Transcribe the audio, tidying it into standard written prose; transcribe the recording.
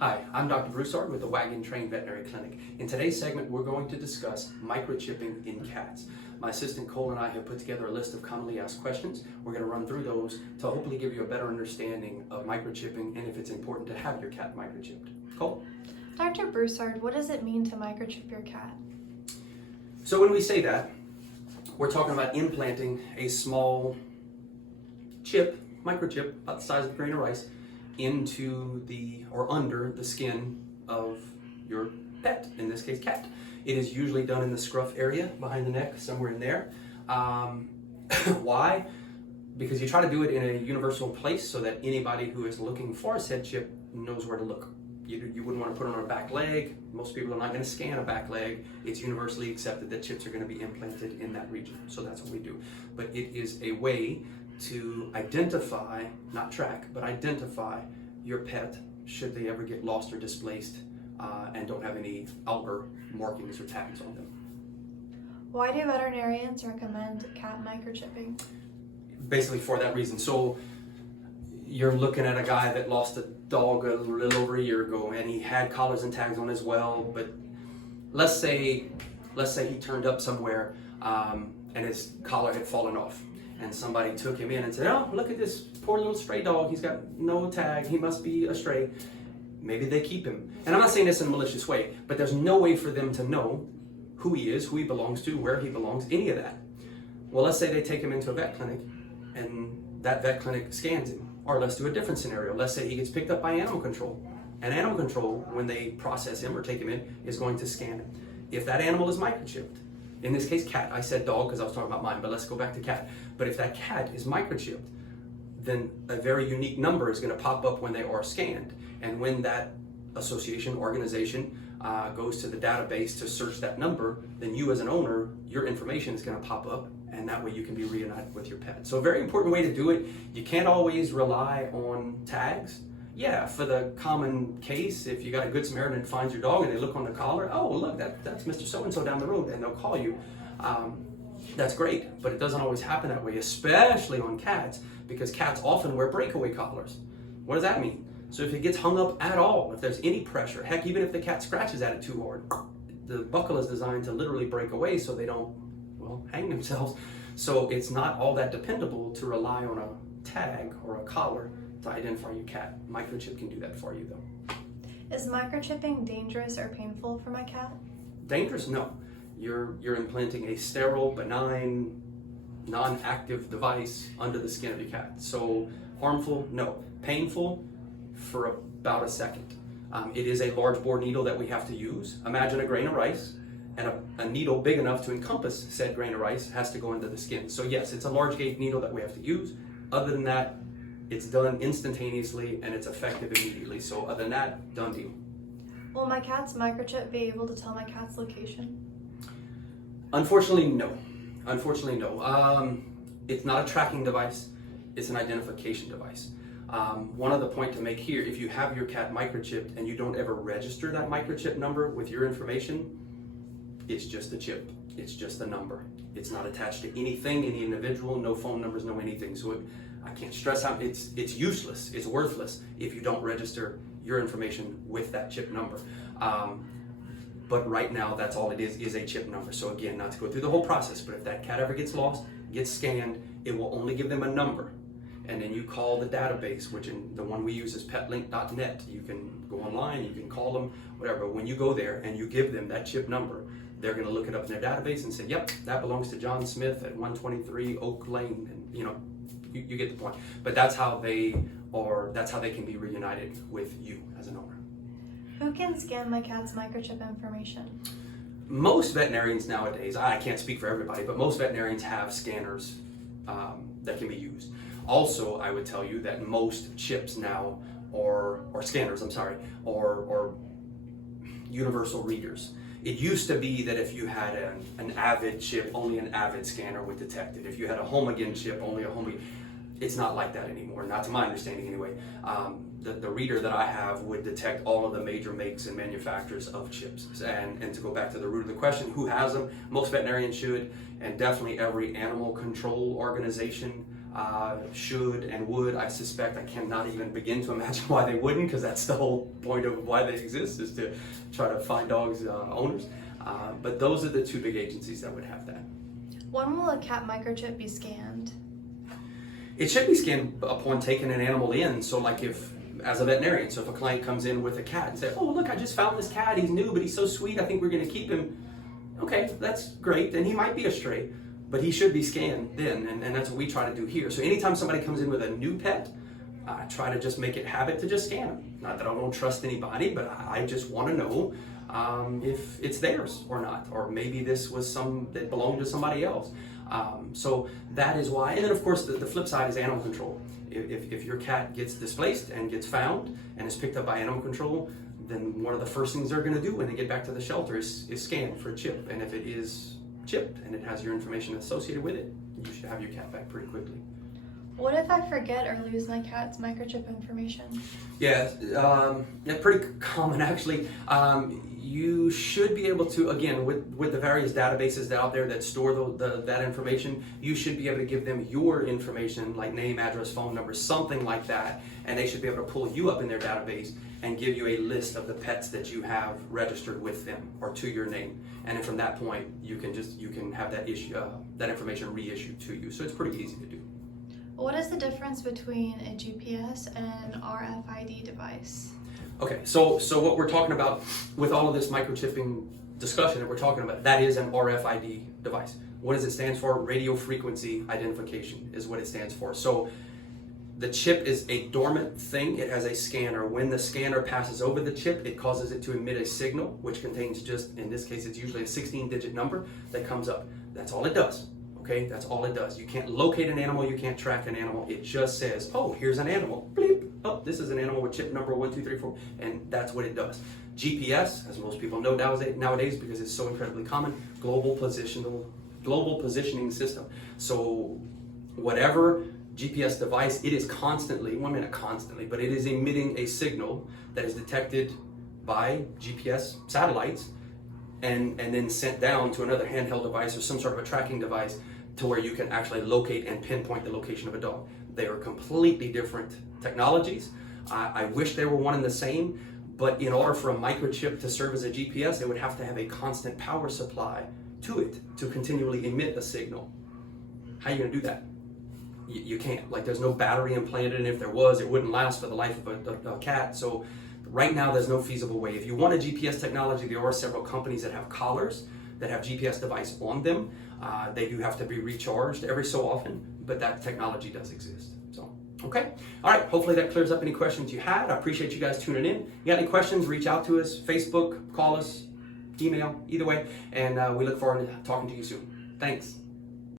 Hi, I'm Dr. Broussard with the Waggin Trained Veterinary Clinic. In today's segment, we're going to discuss microchipping in cats. My assistant Cole and I have put together a list of commonly asked questions. We're going to run through those to hopefully give you a better understanding of microchipping and if it's important to have your cat microchipped. Cole? Dr. Broussard, what does it mean to microchip your cat? So when we say that, we're talking about implanting a small chip, microchip, about the size of a grain of rice, into or under the skin of your pet, in this case cat. It is usually done in the scruff area, behind the neck, somewhere in there. Why? Because you try to do it in a universal place so that anybody who is looking for a said chip knows where to look. You wouldn't want to put it on a back leg. Most people are not going to scan a back leg. It's universally accepted that chips are going to be implanted in that region. So that's what we do. But it is a way to identify, not track, but identify your pet should they ever get lost or displaced and don't have any outer markings or tags on them. Why do veterinarians recommend cat microchipping? Basically for that reason. So you're looking at a guy that lost a dog a little over a year ago and he had collars and tags on as well, but let's say he turned up somewhere and his collar had fallen off. And somebody took him in and said, oh, look at this poor little stray dog. He's got no tag. He must be a stray. Maybe they keep him. And I'm not saying this in a malicious way, but there's no way for them to know who he is, who he belongs to, where he belongs, any of that. Well, let's say they take him into a vet clinic and that vet clinic scans him. Or let's do a different scenario. Let's say he gets picked up by animal control. And animal control, when they process him or take him in, is going to scan him. If that animal is microchipped, in this case cat, I said dog because I was talking about mine, but let's go back to cat. But if that cat is microchipped, then a very unique number is going to pop up when they are scanned. And when that association, organization goes to the database to search that number, then you as an owner, your information is going to pop up, and that way you can be reunited with your pet. So a very important way to do it. You can't always rely on tags. Yeah, for the common case, if you got a good Samaritan that finds your dog and they look on the collar, oh, look, that's Mr. So-and-so down the road, and they'll call you. That's great, but it doesn't always happen that way, especially on cats, because cats often wear breakaway collars. What does that mean? So if it gets hung up at all, if there's any pressure, heck, even if the cat scratches at it too hard, the buckle is designed to literally break away so they don't, well, hang themselves. So it's not all that dependable to rely on a tag or a collar to identify your cat. Microchip can do that for you though. Is microchipping dangerous or painful for my cat? Dangerous? No. You're implanting a sterile, benign, non-active device under the skin of your cat. So harmful? No. Painful? For about a second. It is a large bore needle that we have to use. Imagine a grain of rice, and a needle big enough to encompass said grain of rice has to go into the skin. So yes, it's a large gauge needle that we have to use. Other than that, it's done instantaneously and it's effective immediately. So other than that, done deal. Will my cat's microchip be able to tell my cat's location? Unfortunately, no. Unfortunately, no. It's not a tracking device. It's an identification device. One other point to make here, if you have your cat microchipped and you don't ever register that microchip number with your information, it's just a chip. It's just a number. It's not attached to anything, any individual, no phone numbers, no anything. So I can't stress how it's useless, it's worthless if you don't register your information with that chip number. But right now, that's all it is a chip number. So again, not to go through the whole process, but if that cat ever gets lost, gets scanned, it will only give them a number. And then you call the database, which the one we use is petlink.net. You can go online, you can call them, whatever. When you go there and you give them that chip number, they're going to look it up in their database and say, yep, that belongs to John Smith at 123 Oak Lane. And you get the point. But that's how they can be reunited with you as an owner. Who can scan my cat's microchip information? Most veterinarians nowadays, I can't speak for everybody, but most veterinarians have scanners that can be used. Also, I would tell you that most chips now, or scanners, or universal readers. It used to be that if you had an Avid chip, only an Avid scanner would detect it. If you had a Waggin chip, only a Waggin. It's not like that anymore, not to my understanding anyway. The reader that I have would detect all of the major makes and manufacturers of chips. And to go back to the root of the question, who has them? Most veterinarians should, and definitely every animal control organization should and would. I suspect, I cannot even begin to imagine why they wouldn't, because that's the whole point of why they exist, is to try to find dogs owners. But those are the two big agencies that would have that. When will a cat microchip be scanned? It should be scanned upon taking an animal in. So like if, as a veterinarian, so if a client comes in with a cat and says, oh look, I just found this cat, he's new, but he's so sweet, I think we're gonna keep him. Okay, that's great, and he might be a stray, but he should be scanned then, and that's what we try to do here. So anytime somebody comes in with a new pet, I try to just make it habit to just scan them. Not that I don't trust anybody, but I just want to know if it's theirs or not, or maybe this was some that belonged to somebody else. So that is why. And then of course the flip side is animal control. If your cat gets displaced and gets found and is picked up by animal control, then one of the first things they're going to do when they get back to the shelter is scan for a chip. And if it is chipped and it has your information associated with it, you should have your cat back pretty quickly. What if I forget or lose my cat's microchip information? Yeah, pretty common actually. You should be able to, again, with the various databases out there that store that information, you should be able to give them your information, like name, address, phone number, something like that, and they should be able to pull you up in their database and give you a list of the pets that you have registered with them or to your name. And then from that point, you can have that information reissued to you. So it's pretty easy to do. What is the difference between a GPS and an RFID device? Okay, so what we're talking about with all of this microchipping discussion that we're talking about, that is an RFID device. What does it stand for? Radio frequency identification is what it stands for. So the chip is a dormant thing. It has a scanner. When the scanner passes over the chip, it causes it to emit a signal, which contains just, in this case, it's usually a 16-digit number that comes up. That's all it does. Okay, that's all it does. You can't locate an animal, you can't track an animal. It just says, oh, here's an animal. Bleep. Oh, this is an animal with chip number 1, 2, 3, 4. And that's what it does. GPS, as most people know nowadays because it's so incredibly common, global positioning system. So whatever GPS device, it is constantly, but it is emitting a signal that is detected by GPS satellites and then sent down to another handheld device or some sort of a tracking device to where you can actually locate and pinpoint the location of a dog. They are completely different technologies. I wish they were one and the same, but in order for a microchip to serve as a GPS, it would have to have a constant power supply to it to continually emit a signal. How are you going to do that? You can't. Like, there's no battery implanted, and if there was, it wouldn't last for the life of a cat. So right now, there's no feasible way. If you want a GPS technology, there are several companies that have collars that have GPS device on them. They do have to be recharged every so often, but that technology does exist. So, okay. All right. Hopefully that clears up any questions you had. I appreciate you guys tuning in. You got any questions, reach out to us, Facebook, call us, email, either way. And we look forward to talking to you soon. Thanks.